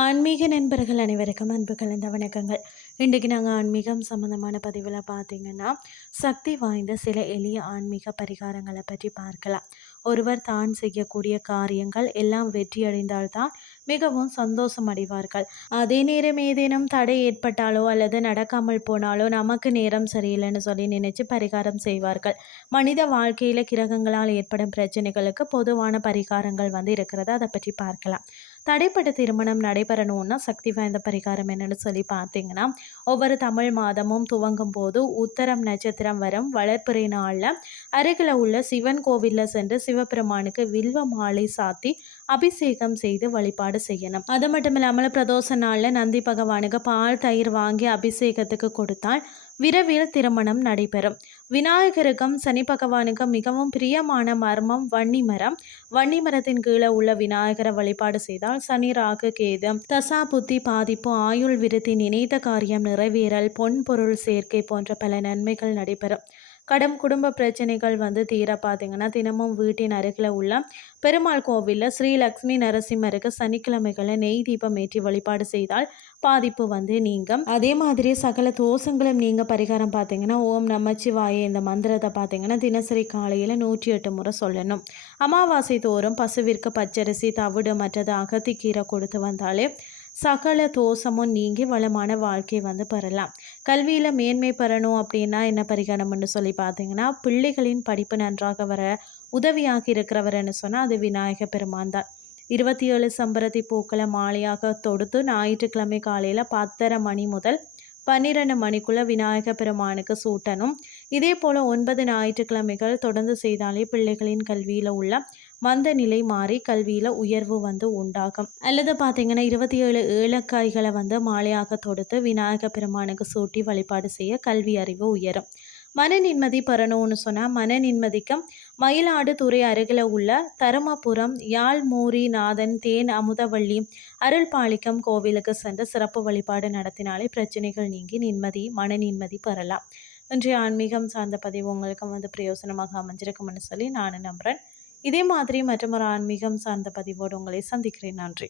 ஆன்மீக நண்பர்கள் அனைவருக்கும் அன்பு கலந்த வணக்கங்கள். இன்றைக்கு நாங்கள் ஆன்மீகம் சம்மந்தமான பதிவில் பார்த்திங்கன்னா சக்தி வாய்ந்த சில எளிய ஆன்மீக பரிகாரங்களை பற்றி பார்க்கலாம். ஒருவர் தான் செய்யக்கூடிய காரியங்கள் எல்லாம் வெற்றி அடைந்தால்தான் மிகவும் சந்தோஷம் அடைவார்கள். அதே நேரம் ஏதேனும் தடை ஏற்பட்டாலோ அல்லது நடக்காமல் போனாலோ நமக்கு நேரம் சரியில்லைன்னு சொல்லி நினைச்சு பரிகாரம் செய்வார்கள். மனித வாழ்க்கையில் கிரகங்களால் ஏற்படும் பிரச்சனைகளுக்கு பொதுவான பரிகாரங்கள் வந்து இருக்கிறது. அதை பற்றி பார்க்கலாம். தடைப்பட்ட திருமணம் நடைபெறணும்னா சக்தி வாய்ந்த பரிகாரம் என்னன்னு சொல்லி பார்த்தீங்கன்னா ஒவ்வொரு தமிழ் மாதமும் துவங்கும் போது உத்தரம் நட்சத்திரம் வரும். வளர்ப்புறை நாளில் அருகில் உள்ள சிவன் கோவிலில் சென்று சிவபெருமானுக்கு வில்வ மாலை சாத்தி அபிஷேகம் செய்து வழிபாடு செய்யணும். அது மட்டும் இல்லாமல் பிரதோஷ நாளில் நந்தி பகவானுக்கு பால் தயிர் வாங்கி அபிஷேகத்துக்கு கொடுத்தால் விரைவில் திருமணம் நடைபெறும். விநாயகருக்கும் சனி பகவானுக்கும் மிகவும் பிரியமான மர்மம் வன்னி மரம். வன்னி மரத்தின் கீழே உள்ள விநாயகரை வழிபாடு செய்தால் சனி ராகு கேதம் தசா புத்தி பாதிப்பு ஆயுள் விருத்தி நினைத்த காரியம் நிறைவேறல் பொன் பொருள் சேர்க்கை போன்ற பல நன்மைகள் நடைபெறும். கடும் குடும்ப பிரச்சனைகள் வந்து தீர பார்த்தீங்கன்னா தினமும் வீட்டின் அருகில் உள்ள பெருமாள் கோவிலில் ஸ்ரீ லக்ஷ்மி நரசிம்மருக்கு சனிக்கிழமைகளை நெய் தீபம் ஏற்றி வழிபாடு செய்தால் பாதிப்பு வந்து நீங்கும். அதே மாதிரி சகல தோஷங்களும் நீங்கள் பரிகாரம் பார்த்தீங்கன்னா ஓம் நமச்சிவாய இந்த மந்திரத்தை பார்த்தீங்கன்னா தினசரி காலையில் நூற்றி எட்டு முறை சொல்லணும். அமாவாசை தோறும் பசுவிற்கு பச்சரிசி தவிடு மற்றது அகத்திக்கீரை கொடுத்து வந்தாலே சகல தோஷமும் நீங்கி வளமான வாழ்க்கை வந்து பெறலாம். கல்வியில் மேன்மை பெறணும் அப்படின்னா என்ன பரிகாரம்னு சொல்லி பார்த்தீங்கன்னா பிள்ளைகளின் படிப்பு நன்றாக வர உதவியாக இருக்கிறவர்னு சொன்னால் அது விநாயக பெருமான் தான். இருபத்தி ஏழு சம்பரத்தி பூக்களை மாலையாக தொடுத்து ஞாயிற்றுக்கிழமை காலையில் பத்தரை மணி முதல் பன்னிரெண்டு மணிக்குள்ளே விநாயக பெருமானுக்கு சூட்டணும். இதே போல் ஒன்பது ஞாயிற்றுக்கிழமைகள் தொடர்ந்து செய்தாலே பிள்ளைகளின் கல்வியில் உள்ள மந்த நிலை மாறி கல்வியில் உயர்வு வந்து உண்டாகும். அல்லது பார்த்தீங்கன்னா இருபத்தி ஏழு ஏலக்காய்களை வந்து மாலையாக தொடுத்து விநாயக பெருமானுக்கு சூட்டி வழிபாடு செய்ய கல்வி அறிவு உயரும். மன நிம்மதி பெறணும்னு சொன்னால் மன நிம்மதிக்கு மயிலாடுதுறை அருகில் உள்ள தருமபுரம் யாழ்மூரி நாதன் தேன் அமுதவள்ளி அருள்பாளிக்கம் கோவிலுக்கு சென்று சிறப்பு வழிபாடு நடத்தினாலே பிரச்சனைகள் நீங்கி நிம்மதி மன நிம்மதி பெறலாம். இன்றைய ஆன்மீகம் சார்ந்த பதிவு உங்களுக்கு வந்து பிரயோசனமாக அமைஞ்சிருக்கும்னு சொல்லி நான் நம்புகிறேன் இதே மாதிரி மற்றொரு ஆன்மீகம் சார்ந்த பதிவோடு உங்களை சந்திக்கிறேன். நன்றி.